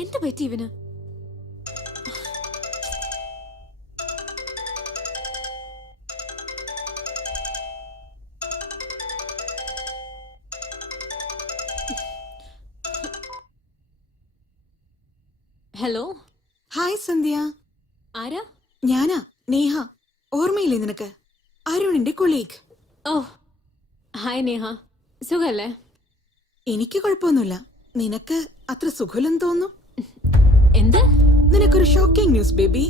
എന്ത് പറ്റി ഇവന്? ഹലോ. ഹായ് സന്ധ്യ. ആരാ? ഞാനാ നേഹ. ഓർമ്മയില്ലേ നിനക്ക്? അരുണിന്റെ കൊളീഗ്. ഓ ഹായ് നേഹ, സുഖല്ലേ? എനിക്ക് കുഴപ്പമൊന്നുമില്ല. നിനക്ക് അത്ര സുഖമില്ലെന്ന് തോന്നുന്നു. എന്ത്? നിനക്കൊരു ഷോക്കിംഗ് ന്യൂസ് ബേബി.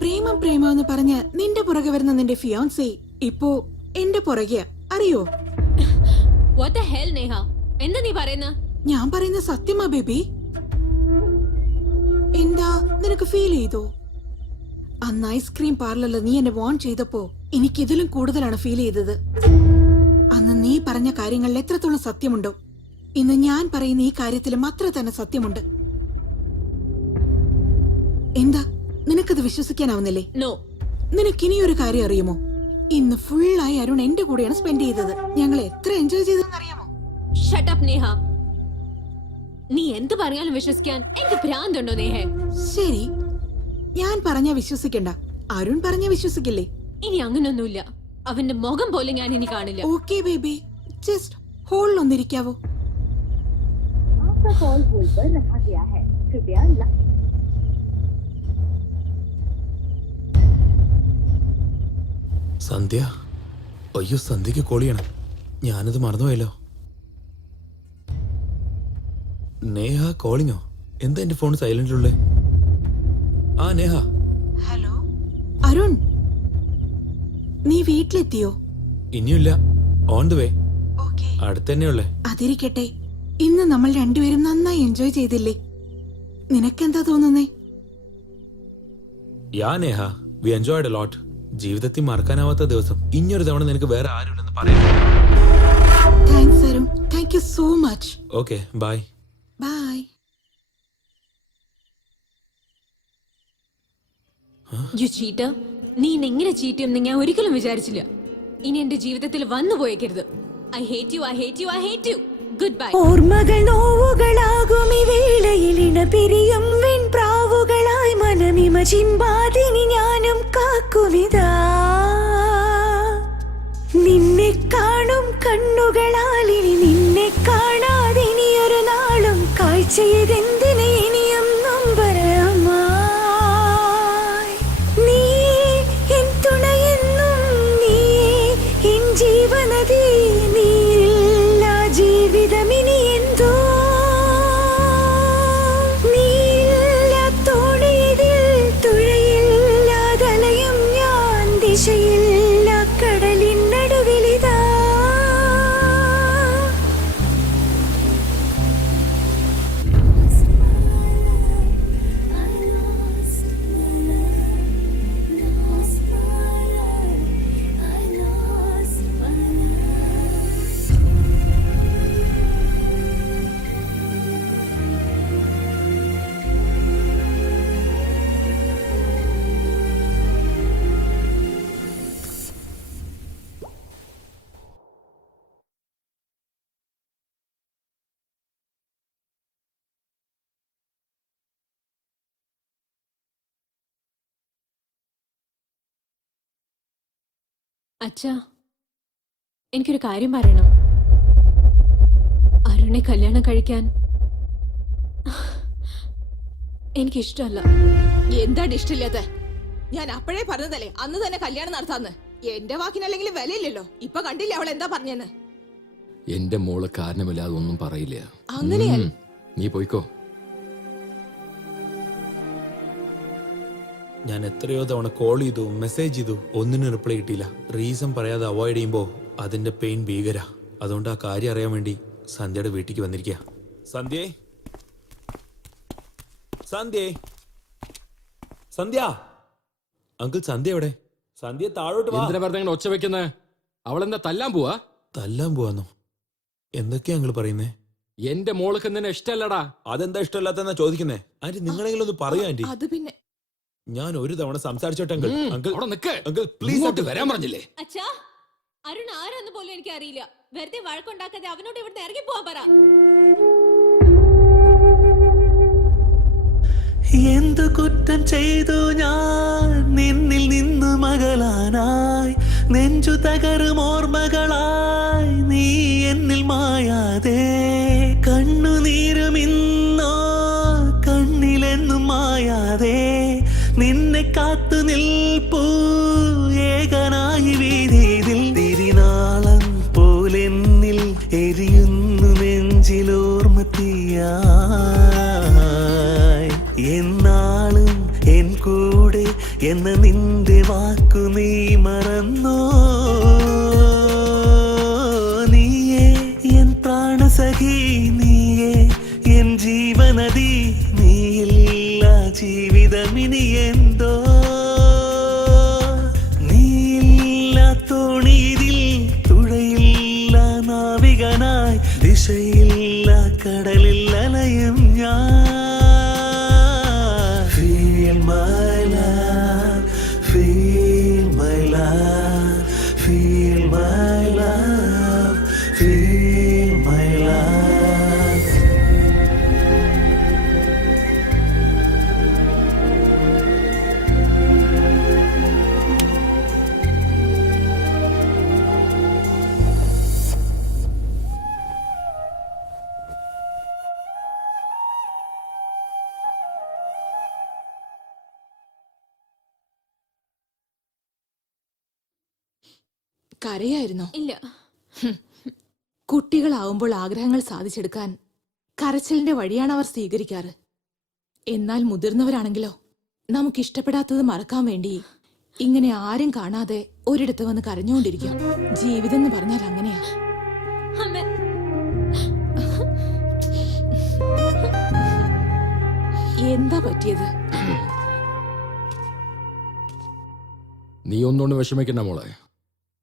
പ്രേമം പ്രേമം എന്ന് പറഞ്ഞ് നിന്റെ പുറകെ വരുന്ന നിന്റെ ഫിയോൻസി ഇപ്പോ എന്റെ പുറകെയാ, അറിയോ? What the hell നേഹ, എന്താ നീ പറയുന്ന? ഞാൻ പറയുന്ന സത്യമാ ബേബി. എന്താ നിനക്ക് ഫീൽ ചെയ്തോ? അന്ന് ഐസ്ക്രീം പാർലറിൽ നീ എന്നെ വാൺ ചെയ്തപ്പോ എനിക്ക് ഇതിലും കൂടുതലാണ് ഫീൽ ചെയ്തത്. അന്ന് നീ പറഞ്ഞ കാര്യങ്ങളിൽ എത്രത്തോളം സത്യമുണ്ടോ, ഇന്ന് ഞാൻ പറയുന്ന ഈ കാര്യത്തിലും അത്ര തന്നെ സത്യമുണ്ട്. എന്താ നിനക്കത് വിശ്വസിക്കാനാവുന്നില്ലേ? നോ. നിനക്കിനിയൊരു കാര്യം അറിയുമോ? ഇന്ന് ഫുള്ളായി അരുൺ എന്റെ കൂടെയാണ് സ്പെൻഡ് ചെയ്തത്. ഞങ്ങൾ എത്ര എൻജോയ് ചെയ്തെന്ന് അറിയാമോ? Shut up Neha. നീ എന്ത് പറഞ്ഞാലും വിശ്വസിക്കാൻ എനിക്ക് ഭ്രാന്തുണ്ടോ നേഹേ? ശരി, ഞാൻ പറഞ്ഞാ വിശ്വസിക്കണ്ട, അരുൺ പറഞ്ഞാ വിശ്വസിക്കില്ലേ? ഇനി അങ്ങനൊന്നുമില്ല. അവന്റെ മുഖം പോലും ഞാൻ ഇനി കാണില്ല. ഓക്കേ ബേബി, ജസ്റ്റ് ഹോൾഡ് ഒന്നിരിക്കാവോ? സന്ധ്യ, അയ്യോ സന്ധ്യക്ക് കോളിയാണ്, ഞാനത് മറന്നുപോയല്ലോ. നേഹ കോളിങ്ങോ? എന്താ എന്റെ ഫോൺ സൈലന്റിലുള്ളേ? ആ നേഹ. ഹലോ അരുൺ, നീ വീട്ടിലെത്തിയോ? ഇനിയില്ല, ഓൺ ദ വേ. അടുത്തന്നെയുള്ളേ. അതിരിക്കട്ടെ, ഇന്ന് നമ്മൾ രണ്ടുപേരും നന്നായി എൻജോയ് ചെയ്തില്ലേ? നിനക്കെന്താ തോന്നുന്നേ? Yeah Neha, we enjoyed a lot. ജീവിതത്തിൽ മറക്കാനാവാത്ത ദിവസം. ഇനിയൊരു തവണ നിനക്ക് വേറെ ആരുമില്ലെന്ന് പറയാം. Thanks Arun, thank you so much. Okay, bye. Bye. You cheater. നീ എങ്ങനെ ചീറ്റ് ചെയ്യുമെന്ന് ഞാൻ ഒരിക്കലും വിചാരിച്ചില്ല. ഇനി എന്റെ ജീവിതത്തിൽ വന്നു പോയേക്കരുത്. I hate you, I hate you, I hate you. Goodbye. ഓർമ്മകൾ നോവുകളാകും ഈ വേളയിൽ ഇണപിരിയും വെൺപ്രാവുകളായി മനമിമ ചിമ്പാതിനി ഞാനും കാക്കുവിതാ. നിന്നെ കാണും കണ്ണുകളാൽ ഇനി നിന്നെ കാണാതെ ഇനിയൊരു നാളും കാഴ്ചയതെന്തിന് ഇനിയും നൊമ്പരമായി. നീ എൻ തുണയെന്നും നീ എൻ ജീവനദി. നീയില്ല ജീവിതമിനി എന്തോ. നീയില്ല തോണിയിൽ തുഴയില്ലാതലയും ഞാൻ. ദിശയില്ല കടലിൻ നടുവിലിതാ. അച്ഛാ, എനിക്കൊരു കാര്യം പറയണം. അരുണെ കല്യാണം കഴിക്കാൻ എനിക്കിഷ്ടമല്ല. എന്താണ് ഇഷ്ടമില്ലാത്ത? ഞാൻ അപ്പോഴേ പറഞ്ഞതല്ലേ അന്ന് തന്നെ കല്യാണം നടത്താന്ന്. എന്റെ വാക്കിനല്ലെങ്കിൽ വിലയില്ലല്ലോ. ഇപ്പൊ കണ്ടില്ലേ അവൾ എന്താ പറഞ്ഞെന്ന്? എന്റെ മോള് കാരണമില്ലാതെ ഒന്നും പറയില്ല. അങ്ങനെയല്ല. നീ പോയിക്കോ. ഞാൻ എത്രയോ തവണ കോൾ ചെയ്തു, മെസ്സേജ് ചെയ്തു, ഒന്നിനും റിപ്ലൈ കിട്ടിയില്ല. റീസൺ പറയാതെ അവോയ്ഡ് ചെയ്യുമ്പോ അതിന്റെ പെയിൻ ഭീകര. അതുകൊണ്ട് ആ കാര്യം അറിയാൻ വേണ്ടി സന്ധ്യയുടെ വീട്ടിലേക്ക് വന്നിരിക്കുക. സന്ധ്യേ, സന്ധ്യേ, സന്ധ്യ. അങ്കിൾ സന്ധ്യ എവിടെ? സന്ധ്യ താഴോട്ട് വാ. എന്തിനാ വെറുതെ ഒച്ച വെക്കുന്നേ? അവളെന്താ തല്ലാൻ പോവാ? തല്ലാൻ പോവാന്നോ? എന്തൊക്കെയാ അങ്കിൾ പറയുന്നേ? എന്റെ മോൾക്ക് നിന്നെ ഇഷ്ടല്ലടാ. അതെന്താ ഇഷ്ടമല്ലാത്തെന്നാ ചോദിക്കുന്നേ? ആന്റി നിങ്ങളെങ്കിലും ഒന്ന് പറയൂ ആന്റി. അത് പിന്നെ ഞാൻ ഒരു തവണ സംസാരിച്ചോട്ടെ അങ്കിൾ. അങ്കിൾ അവിടെ നിക്ക്. അങ്കിൾ പ്ലീസ് വരാൻ പറഞ്ഞില്ലേ? അച്ഛാ, അരുൺ ആരാന്ന് പോലും എനിക്ക് അറിയില്ല. വെറുതെ വഴക്കുണ്ടാക്കാതെ അവനോട് ഇവിടുന്ന് ഇറങ്ങി പോവാൻ പറ. എന്തു കുറ്റം ചെയ്തു ഞാൻ നിന്നിൽ നിന്നു മകളാനായി നെഞ്ചു തകരും ഓർമ്മകളായി നീ എന്നിൽ മായാതെ കണ്ണുനീരും ഇന്നോ കണ്ണിലെന്നും മായാതെ നിന്നെ കാത്തു നിൽപ്പൂ ഏകനായി വീതിയിൽ തിരിനാളം പോലെന്നിൽ എരിയുന്നു നെഞ്ചിലോർമ്മത്തിയായി എന്നാളും എൻ കൂടെ എന്ന നിന്റെ വാക്കു നീ മറന്നോ നീയേ എൻ പ്രാണസഖി നീയേ എൻ ജീവനദി നീയില്ല ജീവിതമിനി എന്തോ നീയില്ല തോണിയിൽ തുഴയില്ല നാവികനായി ദിശയില്ല കടലിൽ അലയും ഞാൻ Feel my love, feel my love, feel my love, feel my love. കരയായിരുന്നോ? ഇല്ല. കുട്ടികളാവുമ്പോൾ ആഗ്രഹങ്ങൾ സാധിച്ചെടുക്കാൻ കരച്ചിലിന്റെ വഴിയാണ് അവർ സ്വീകരിക്കാറ്. എന്നാൽ മുതിർന്നവരാണെങ്കിലോ നമുക്കിഷ്ടപ്പെടാത്തത് മറക്കാൻ വേണ്ടി ഇങ്ങനെ ആരും കാണാതെ ഒരിടത്ത് വന്ന് കരഞ്ഞുകൊണ്ടിരിക്കും. ജീവിതം എന്ന് പറഞ്ഞാൽ അങ്ങനെയാ. അമ്മേ, എന്താ പറ്റിയത്? നീ ഒന്നുകൊണ്ട് വിഷമിക്കണ്ട മോളെ.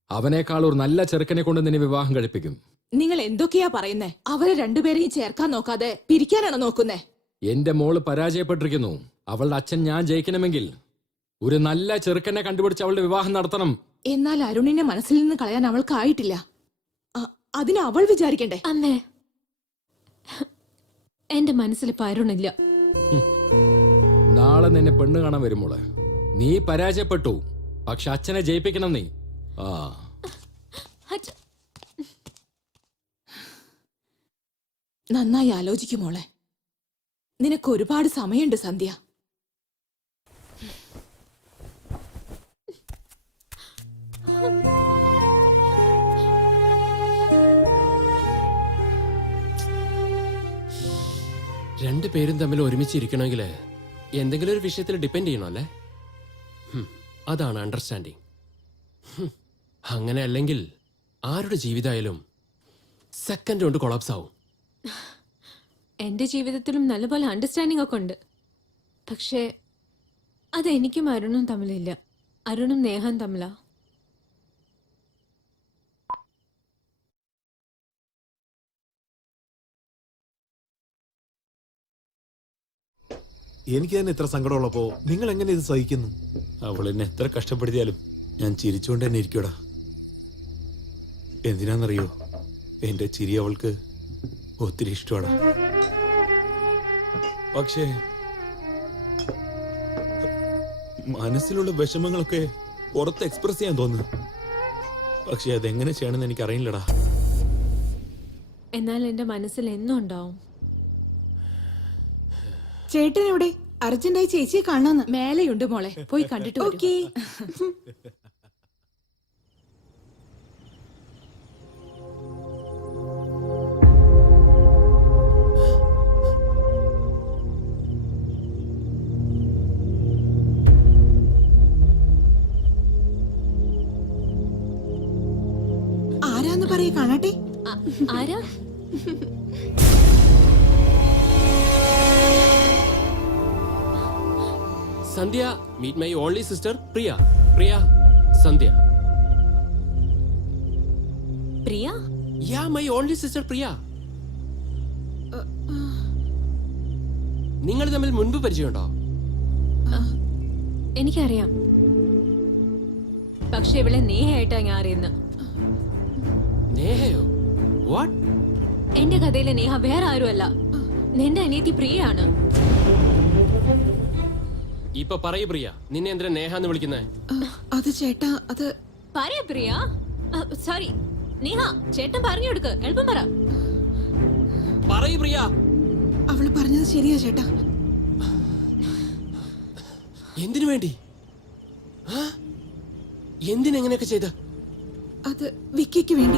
അവനേക്കാൾ ഒരു നല്ല ചെറുക്കനെ കൊണ്ട് നിന്നെ വിവാഹം കഴിപ്പിക്കും. നിങ്ങൾ എന്തൊക്കെയാ പറയുന്നേ? അവരെ രണ്ടുപേരെയും ചേർക്കാൻ നോക്കാതെ പിരിക്കാനാണോ നോക്കുന്നേ? എന്റെ മോള് പരാജയപ്പെട്ടിരിക്കുന്നു. അവളുടെ അച്ഛൻ ഞാൻ ജയിക്കണമെങ്കിൽ ഒരു നല്ല ചെറുക്കനെ കണ്ടുപിടിച്ച് അവളുടെ വിവാഹം നടത്തണം. എന്നാൽ അരുണിനെ മനസ്സിൽ നിന്ന് കളയാൻ അവൾക്കായിട്ടില്ല. അതിന് അവൾ വിചാരിക്കണ്ടേ? അമ്മേ, എന്റെ മനസ്സിൽ പരുണില്ല. നാളെ നിന്നെ പെണ്ണ് കാണാൻ വരും മോളെ. നീ പരാജയപ്പെട്ടു, പക്ഷെ അച്ഛനെ ജയിപ്പിക്കണം നീ. ആ അച്ഛ- നന്നായി ആലോചിക്കും മോളെ. നിനക്ക് ഒരുപാട് സമയമുണ്ട് സന്ധ്യ. രണ്ടുപേരും തമ്മിൽ ഒരുമിച്ചിരിക്കണമെങ്കിൽ എന്തെങ്കിലും ഒരു വിഷയത്തിൽ ഡിപ്പെൻഡ് ചെയ്യണം അല്ലേ? അതാണ് അണ്ടർസ്റ്റാൻഡിങ്. അങ്ങനെ അല്ലെങ്കിൽ ആരുടെ ജീവിതമായാലും സെക്കൻഡ് കൊണ്ട് കൊളാപ്സ് ആവും. എന്റെ ജീവിതത്തിലും നല്ലപോലെ അണ്ടർസ്റ്റാൻഡിംഗ് ഒക്കെ ഉണ്ട്. പക്ഷേ അത് എനിക്കും അരുണും തമ്മിലില്ല. അരുണും നേഹം തമ്മിലാ. എനിക്ക് തന്നെ ഇത്ര സങ്കടമുള്ളപ്പോ നിങ്ങൾ എങ്ങനെ ഇത് സഹിക്കുന്നു? അവൾ എന്നെ എത്ര കഷ്ടപ്പെടുത്തിയാലും ഞാൻ ചിരിച്ചുകൊണ്ട് തന്നെ ഇരിക്കൂടാ. എന്തിനാന്നറിയോ, എന്റെ ചിരി അവൾക്ക് ഒത്തിരി ഇഷ്ടമാടാ. പക്ഷേ മനസ്സിലുള്ള വിഷമങ്ങളൊക്കെ പുറത്ത് എക്സ്പ്രസ് ചെയ്യാൻ തോന്നുന്നു. പക്ഷെ അതെങ്ങനെ ചെയ്യണമെന്ന് എനിക്ക് അറിയില്ലടാ. എന്നാൽ എന്റെ മനസ്സിൽ എന്നും ഉണ്ടാവും. ചേട്ടൻ എവിടെ? അർജന്റായി ചേച്ചിയെ കാണാന്ന്. മേലെയുണ്ട് മോളെ, പോയി കണ്ടിട്ട് വരൂ. ഓക്കേ. ആരാന്ന് പറയേ, കാണട്ടെ. ആരാ? Sandhya, meet my only sister Priya. Priya, Sandhya. Priya? Yeah, my only sister Priya. നിങ്ങൾ തമ്മിൽ മുൻപ് പരിചയമുണ്ടോ? എനിക്കറിയാം, പക്ഷെ ഇവളെ നേഹയായിട്ടാ ഞാൻ അറിയുന്നത്. നേഹയോ? വാട്ട്? എന്റെ കഥയിലെ നേഹ വേറെ ആരുമല്ല, നിന്റെ അനിയത്തി പ്രിയയാണ്. ഇപ്പൊ പറയൂ പ്രിയ, നിന്നെ എന്തിനാ നേഹ എന്ന് വിളിക്കുന്നേ? അത് ചേട്ടാ, അത് പറയാ പ്രിയ. സോറി നേഹ, ചേട്ടൻ പറഞ്ഞു കൊടുക്ക്, എളുപ്പം പറ. പറയൂ പ്രിയ. അവള് പറഞ്ഞത് ശരിയാ ചേട്ടാ. എന്തിനു വേണ്ടി? എന്തിനെങ്ങനെയൊക്കെ ചെയ്ത്? അത് വിക്കിക്ക് വേണ്ടി.